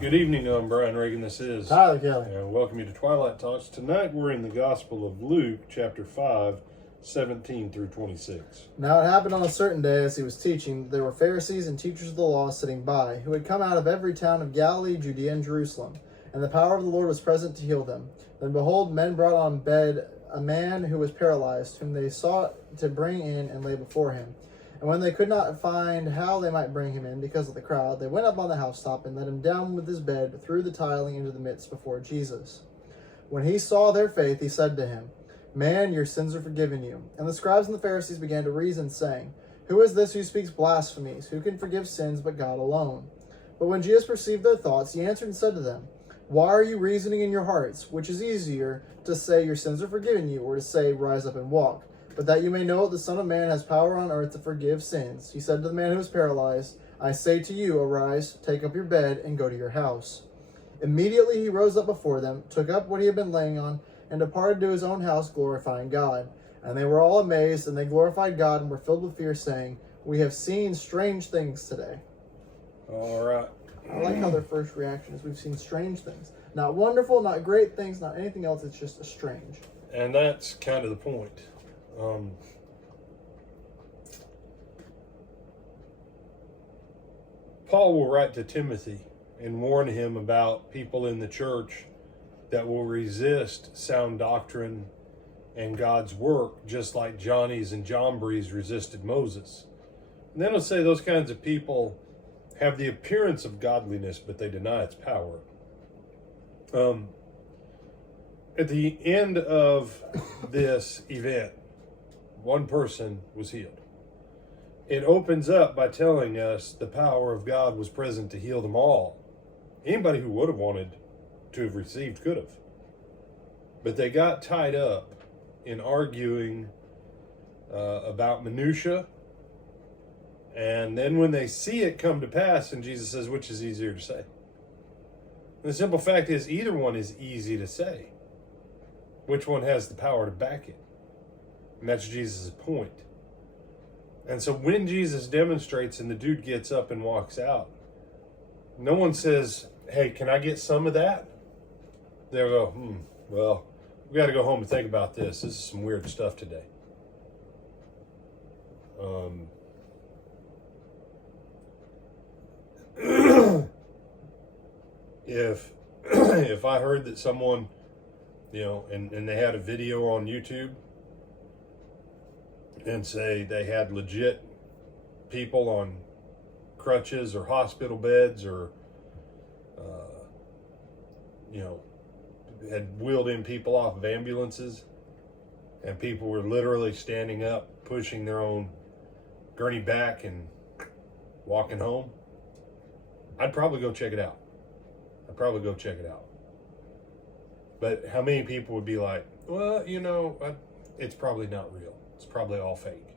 Good evening, I'm Brian Reagan. This is Tyler Kelly. and welcome you to Twilight Talks. Tonight we're in the Gospel of Luke, chapter 5, 17 through 26. Now it happened on a certain day as he was teaching, there were Pharisees and teachers of the law sitting by, who had come out of every town of Galilee, Judea, and Jerusalem. And the power of the Lord was present to heal them. Then behold, men brought on bed a man who was paralyzed, whom they sought to bring in and lay before him. And when they could not find how they might bring him in because of the crowd, they went up on the housetop and let him down with his bed through the tiling into the midst before Jesus. When he saw their faith, he said to him, Man, your sins are forgiven you. And the scribes and the Pharisees began to reason, saying, Who is this who speaks blasphemies? Who can forgive sins but God alone? But when Jesus perceived their thoughts, he answered and said to them, Why are you reasoning in your hearts? Which is easier, to say, Your sins are forgiven you, or to say, Rise up and walk? But that you may know that the Son of Man has power on earth to forgive sins. He said to the man who was paralyzed, I say to you, arise, take up your bed, and go to your house. Immediately he rose up before them, took up what he had been laying on, and departed to his own house, glorifying God. And they were all amazed, and they glorified God, and were filled with fear, saying, We have seen strange things today. All right. I like how their first reaction is, we've seen strange things. Not wonderful, not great things, not anything else, it's just strange. And that's kind of the point. Paul will write to Timothy and warn him about people in the church that will resist sound doctrine and God's work, just like Johnny's and Jambres resisted Moses. And then he'll say those kinds of people have the appearance of godliness, but they deny its power. At the end of this event, one person was healed. It opens up by telling us the power of God was present to heal them all. Anybody who would have wanted to have received could have. But they got tied up in arguing about minutia. And then when they see it come to pass, and Jesus says, which is easier to say? And the simple fact is, either one is easy to say. Which one has the power to back it? And that's Jesus' point. And so when Jesus demonstrates and the dude gets up and walks out, no one says, hey, can I get some of that? They'll go, well, we got to go home and think about this. This is some weird stuff today. If I heard that someone, and they had a video on YouTube and say they had legit people on crutches or hospital beds or, had wheeled in people off of ambulances and people were literally standing up, pushing their own gurney back and walking home, I'd probably go check it out. But how many people would be like, well, it's probably not real. It's probably all fake.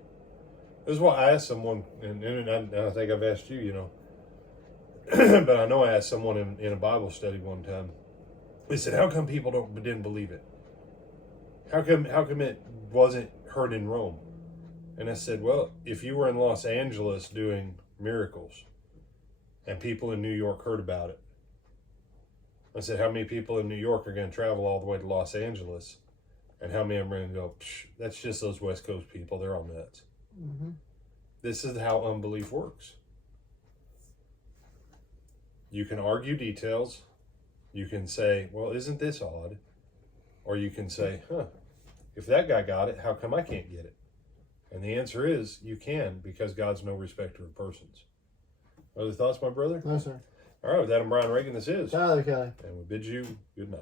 This is why I asked someone, and I think I've asked you, but I know I asked someone in a Bible study one time. They said, how come people didn't believe it? How come it wasn't heard in Rome? And I said, well, if you were in Los Angeles doing miracles and people in New York heard about it, I said, how many people in New York are going to travel all the way to Los Angeles? And how many are going to go, that's just those West Coast people. They're all nuts. Mm-hmm. This is how unbelief works. You can argue details. You can say, well, isn't this odd? Or you can say, if that guy got it, how come I can't get it? And the answer is, you can, because God's no respecter of persons. Other thoughts, my brother? No, sir. All right, with that, I'm Brian Reagan. This is Tyler Kelly. And we bid you good night.